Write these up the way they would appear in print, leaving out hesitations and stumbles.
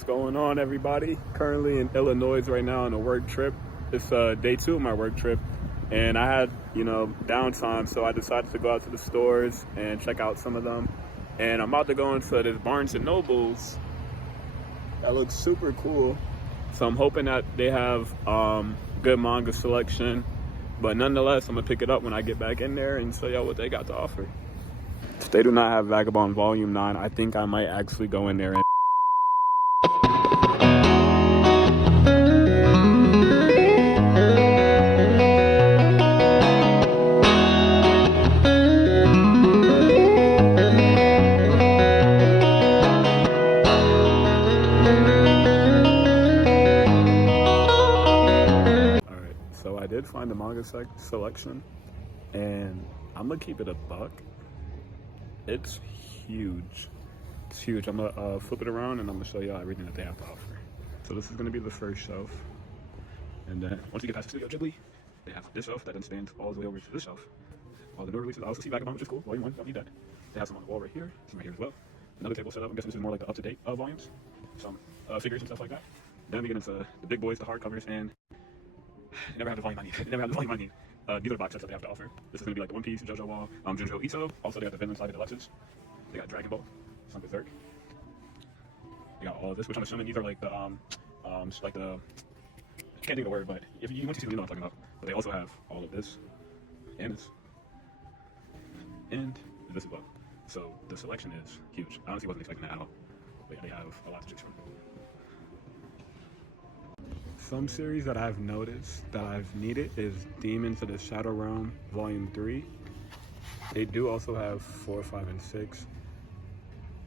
What's going on, everybody? Currently in Illinois right now on a work trip. It's day 2 of my work trip, and I had, downtime, so I decided to go out to the stores and check out some of them. And I'm about to go into this Barnes and Nobles that looks super cool. So I'm hoping that they have good manga selection, but nonetheless, I'm gonna pick it up when I get back in there and show y'all what they got to offer. If they do not have Vagabond Volume 9, I think I might actually go in there and So I did find the manga selection, and I'm gonna keep it a buck. It's huge. It's huge. I'm gonna flip it around and I'm gonna show y'all everything that they have to offer. So this is gonna be the first shelf, and then once you get past Studio Ghibli, they have this shelf that then spans all the way over to this shelf. All the new releases. I also see Vagabond, which is cool. Volume 1, don't need that. They have some on the wall right here. Some right here as well. Another table set up. I'm guessing this is more like the up-to-date volumes. Some figures and stuff like that. Then we get into the big boys, the hardcovers, and never have the volume I need. Never have the volume I need. These are the box sets that they have to offer. This is going to be like the One Piece, JoJo Wall, Junjo Ito. Also, they got the Vinland Saga Deluxes. They got Dragon Ball, some Berserk. They got all of this, which I'm assuming these are like the, like the, I can't think of the word, but if you want to see, you know what I'm talking about. But they also have all of this, and this, and this as well. So the selection is huge. I honestly wasn't expecting that at all. But yeah, they have a lot to choose from. Some series that I've noticed that I've needed is Demons of the Shadow Realm Volume 3. They do also have 4, 5, and 6.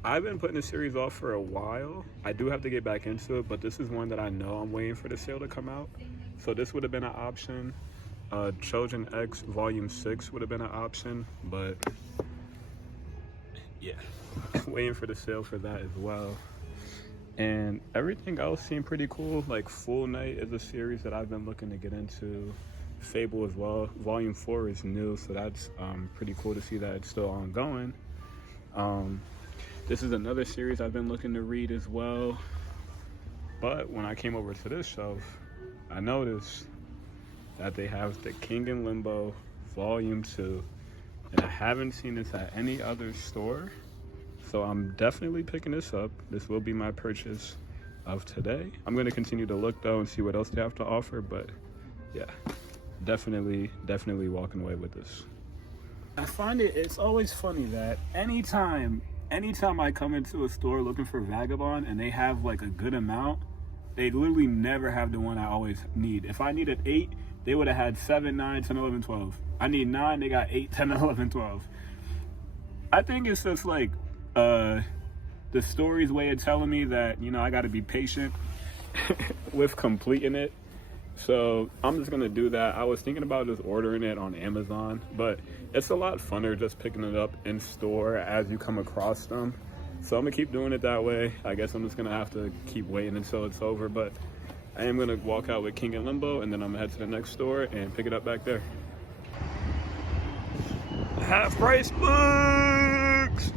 I've been putting the series off for a while. I do have to get back into it, but this is one that I know I'm waiting for the sale to come out. So this would have been an option. Children X Volume 6 would have been an option, but yeah, waiting for the sale for that as well. And everything else seemed pretty cool. Like Full Night is a series that I've been looking to get into. Fable as well. Volume 4 is new, so that's pretty cool to see that it's still ongoing. This is another series I've been looking to read as well. But when I came over to this shelf, I noticed that they have The King in Limbo Volume 2. And I haven't seen this at any other store. So I'm definitely picking this up. This will be my purchase of today. I'm going to continue to look though and see what else they have to offer, but yeah, definitely walking away with this. I find it's always funny that anytime I come into a store looking for Vagabond and they have like a good amount, they literally never have the one I always need. If I needed 8, they would have had 7, 9, 10, 11, 12. I need 9, they got 8, 10, 11, 12. I think it's just like the story's way of telling me that, I got to be patient with completing it. So I'm just going to do that. I was thinking about just ordering it on Amazon, but it's a lot funner just picking it up in store as you come across them. So I'm going to keep doing it that way. I guess I'm just going to have to keep waiting until it's over, but I am going to walk out with King in Limbo, and then I'm going to head to the next store and pick it up back there. Half price books!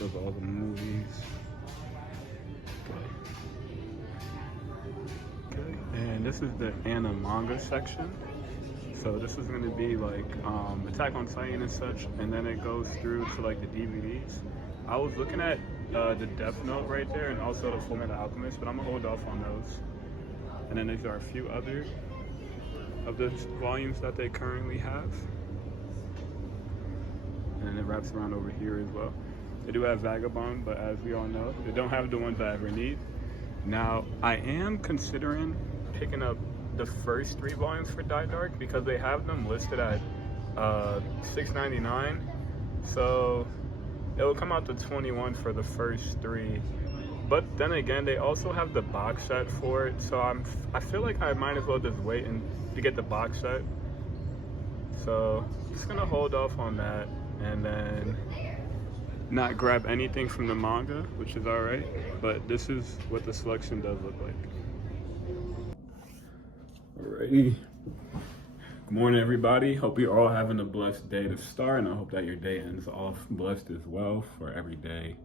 Of all the movies. Okay. And this is the manga section. So this is going to be like Attack on Titan and such, and then it goes through to like the DVDs. I was looking at the Death Note right there, and also the Fullmetal Alchemist, but I'm gonna hold off on those. And then these are a few other of the volumes that they currently have, and then it wraps around over here as well. They do have Vagabond, but as we all know, they don't have the ones I ever need. Now, I am considering picking up the first 3 volumes for Die Dark because they have them listed at $6.99. So it will come out to $21 for the first 3. But then again, they also have the box set for it. So I feel like I might as well just wait to get the box set. So I'm just gonna hold off on that and then not grab anything from the manga, which is alright, but this is what the selection does look like. Alrighty, Good morning, everybody. Hope you're all having a blessed day to start, and I hope that your day ends off blessed as well. For every day,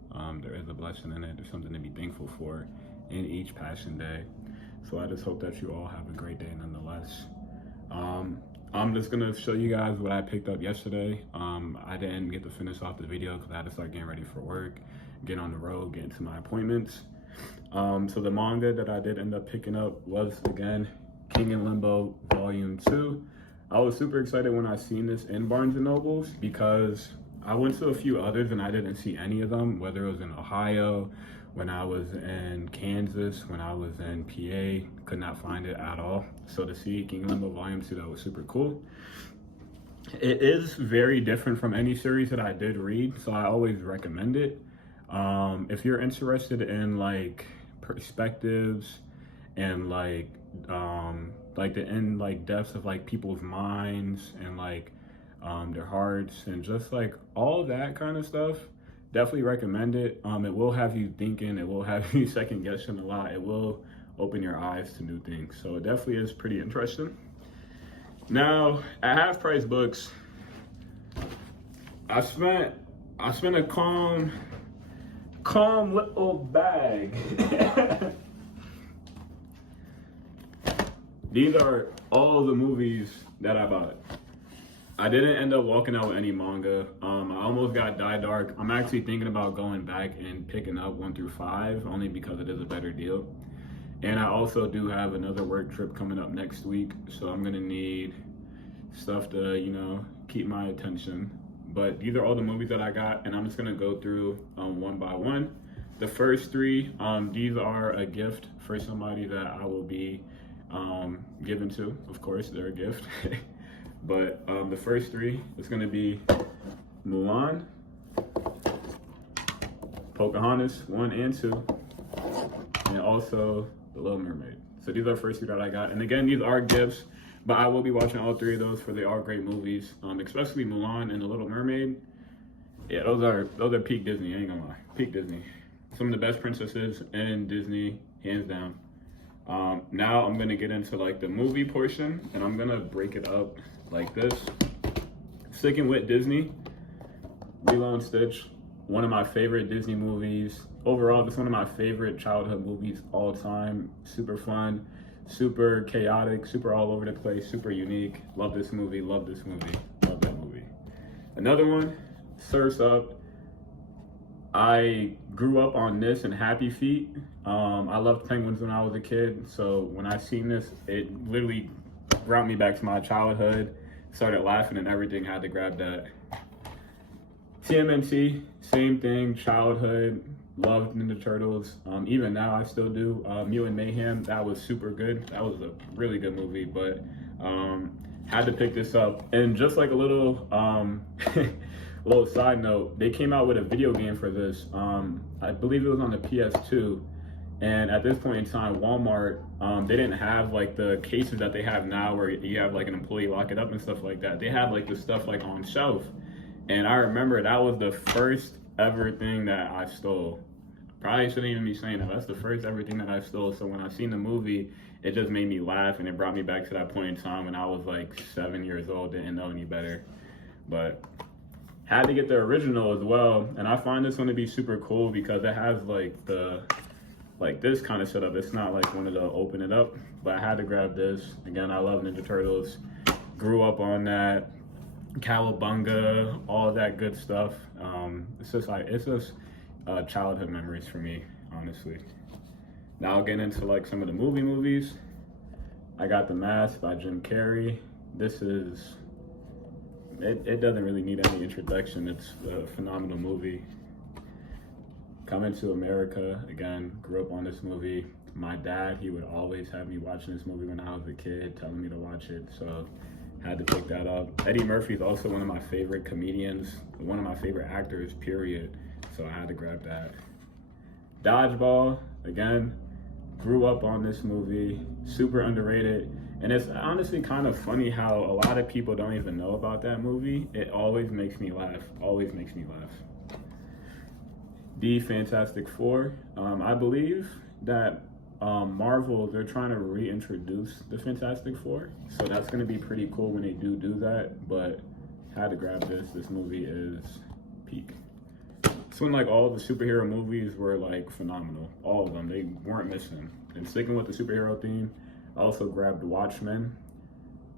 there is a blessing in it. There's something to be thankful for in each passing day. So I just hope that you all have a great day nonetheless. I'm just gonna show you guys what I picked up yesterday. I didn't get to finish off the video because I had to start getting ready for work, get on the road, get into my appointments. So the manga that I did end up picking up was, again, King in Limbo Volume 2. I was super excited when I seen this in Barnes & Nobles because I went to a few others and I didn't see any of them, whether it was in Ohio, when I was in Kansas, when I was in PA, could not find it at all. So to see King in Limbo Volume 2, that was super cool. It is very different from any series that I did read, so I always recommend it. If you're interested in like perspectives and like the depths of like people's minds and like their hearts and just like all that kind of stuff, definitely recommend it. It will have you thinking, it will have you second guessing a lot, it will open your eyes to new things, so it definitely is pretty interesting. Now at Half Price Books, I spent a calm little bag. These are all the movies that I bought. I didn't end up walking out with any manga. I almost got Die Dark. I'm actually thinking about going back and picking up 1 through 5, only because it is a better deal. And I also do have another work trip coming up next week, so I'm gonna need stuff to, keep my attention. But these are all the movies that I got, and I'm just gonna go through one by one. The first 3, these are a gift for somebody that I will be given to. Of course, they're a gift. But the first 3 is gonna be Mulan, Pocahontas 1 and 2, and also The Little Mermaid. So these are the first 3 that I got. And again, these are gifts, but I will be watching all 3 of those, for they are great movies, especially Mulan and The Little Mermaid. Yeah, those are peak Disney, I ain't gonna lie, peak Disney. Some of the best princesses in Disney, hands down. Now I'm gonna get into like the movie portion, and I'm gonna break it up like this. Sticking with Disney, Lilo and Stitch, one of my favorite Disney movies. Overall, it's one of my favorite childhood movies all time. Super fun, super chaotic, super all over the place, super unique. Love this movie, love this movie, love that movie. Another one, Surf's Up. I grew up on this and Happy Feet. I loved penguins when I was a kid, so when I seen this, it literally brought me back to my childhood. Started laughing and everything, had to grab that. TMNT, same thing, childhood, loved Ninja Turtles. Even now I still do. Mutant Mayhem, that was super good. That was a really good movie, but had to pick this up. And just like a little little side note, they came out with a video game for this. I believe it was on the PS2. And at this point in time, Walmart, they didn't have like the cases that they have now where you have like an employee lock it up and stuff like that. They had like the stuff like on shelf. And I remember that was the first ever thing that I stole. Probably shouldn't even be saying that. That's the first ever thing that I stole. So when I seen the movie, it just made me laugh, and it brought me back to that point in time when I was like 7 years old, didn't know any better. But had to get the original as well. And I find this one to be super cool because it has like this kind of setup. It's not like one of the open it up, but I had to grab this. Again, I love Ninja Turtles. Grew up on that. Cowabunga, all that good stuff. It's just childhood memories for me, honestly. Now I'll get into like some of the movies. I got The Mask by Jim Carrey. This is, it doesn't really need any introduction. It's a phenomenal movie. Coming to America, again, grew up on this movie. My dad, he would always have me watching this movie when I was a kid, telling me to watch it, so had to pick that up. Eddie Murphy is also one of my favorite comedians, one of my favorite actors, period, so I had to grab that. Dodgeball, again, grew up on this movie, super underrated, and it's honestly kind of funny how a lot of people don't even know about that movie. It always makes me laugh, always makes me laugh. The Fantastic Four. I believe that Marvel, they're trying to reintroduce the Fantastic Four, so that's going to be pretty cool when they do that. But had to grab this. This movie is peak. It's when like all the superhero movies were like phenomenal, all of them. They weren't missing. And sticking with the superhero theme, I also grabbed Watchmen.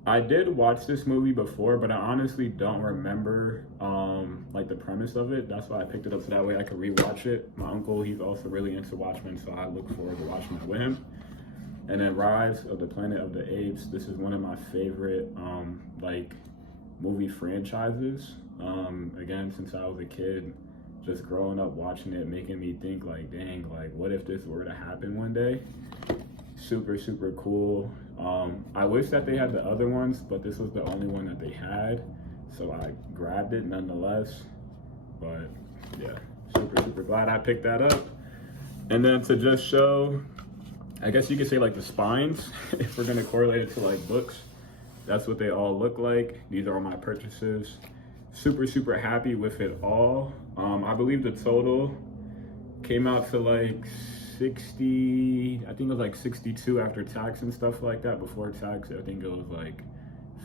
I did watch this movie before, but I honestly don't remember like the premise of it. That's why I picked it up so that way I could rewatch it. My uncle, he's also really into Watchmen, so I look forward to Watchmen with him. And then Rise of the Planet of the Apes. This is one of my favorite like movie franchises. Again, since I was a kid, just growing up watching it, making me think like, dang, like what if this were to happen one day? Super, super cool. I wish that they had the other ones, but this was the only one that they had, so I grabbed it nonetheless. But yeah, super, super glad I picked that up. And then to just show, I guess you could say like the spines, if we're gonna correlate it to like books, that's what they all look like. These are all my purchases. Super, super happy with it all. I believe the total came out to like 60, I think it was like 62 after tax and stuff like that. Before tax, I think it was like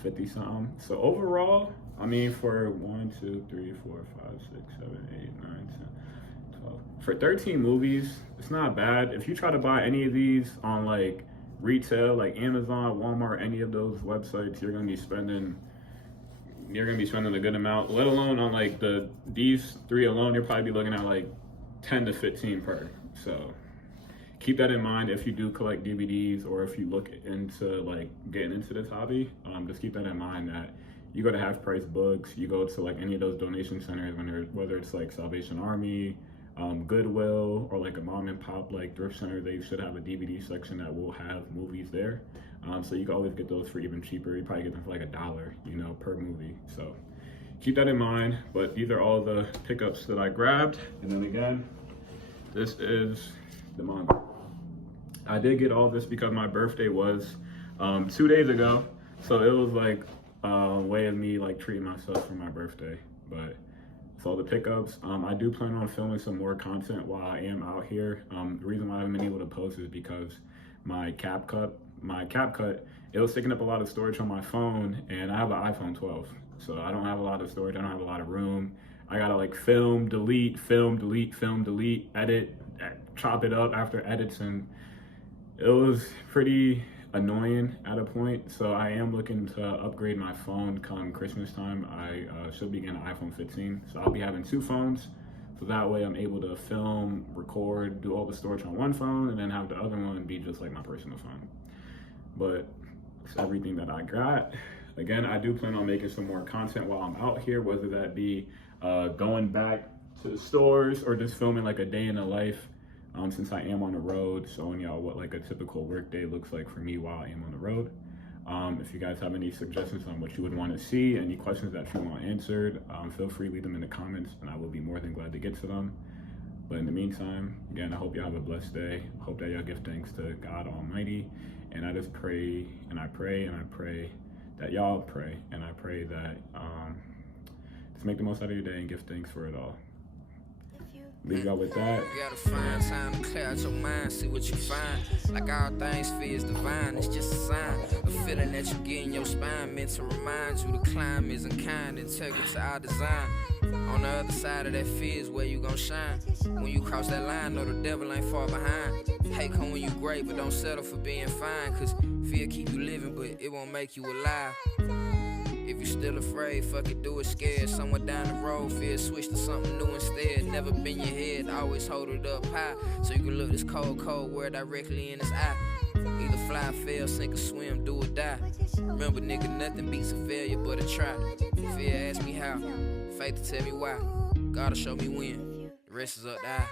50 something. So overall, I mean, for 1, 2, 3, 4, 5, 6, 7, 8, 9, 10, 12. For 13 movies, it's not bad. If you try to buy any of these on like retail, like Amazon, Walmart, any of those websites, you're gonna be spending a good amount, let alone on like these three alone, you'll probably be looking at like 10 to 15 per. So keep that in mind if you do collect DVDs or if you look into like getting into this hobby. Just keep that in mind that you go to half price books, you go to like any of those donation centers, whether it's like Salvation Army, Goodwill, or like a mom and pop like thrift center, they should have a DVD section that will have movies there. So you can always get those for even cheaper. You probably get them for like $1, you know, per movie. So keep that in mind. But these are all the pickups that I grabbed. And then again, this is the manga. I did get all this because my birthday was 2 days ago. So it was like a way of me like treating myself for my birthday. But it's all the pickups. I do plan on filming some more content while I am out here. The reason why I haven't been able to post is because my cap cut, it was taking up a lot of storage on my phone, and I have an iPhone 12. So I don't have a lot of storage, I don't have a lot of room. I gotta like film, delete, edit, chop it up after edits, and it was pretty annoying at a point. So I am looking to upgrade my phone come Christmas time. I should be getting an iPhone 15. So I'll be having 2 phones. So that way I'm able to film, record, do all the storage on one phone, and then have the other one be just like my personal phone. But it's everything that I got. Again, I do plan on making some more content while I'm out here, whether that be going back to the stores or just filming like a day in the life. Since I am on the road, showing y'all what like a typical work day looks like for me while I am on the road. If you guys have any suggestions on what you would want to see, any questions that you want answered, feel free to leave them in the comments, and I will be more than glad to get to them. But in the meantime, again, I hope y'all have a blessed day. I hope that y'all give thanks to God Almighty, and I just pray and I pray and I pray that y'all pray, and I pray that just make the most out of your day and give thanks for it all. Leave y'all with that. You gotta find time to clear out your mind, see what you find. Like all things fear is divine, it's just a sign. A feeling that you get in your spine, meant to remind you the climb isn't kind, integral to our design. On the other side of that fear is where you gon' shine. When you cross that line, know the devil ain't far behind. Hate come when you great, but don't settle for being fine. Cause fear keep you living, but it won't make you alive. If you're still afraid, fuck it, do it scared. Somewhere down the road, fear switch to something new instead. Never bend your head, always hold it up high, so you can look this cold word directly in his eye. Either fly, fail, sink or swim, do or die. Remember, nigga, nothing beats a failure but a try. Fear ask me how, faith to tell me why. God'll show me when, the rest is up to I.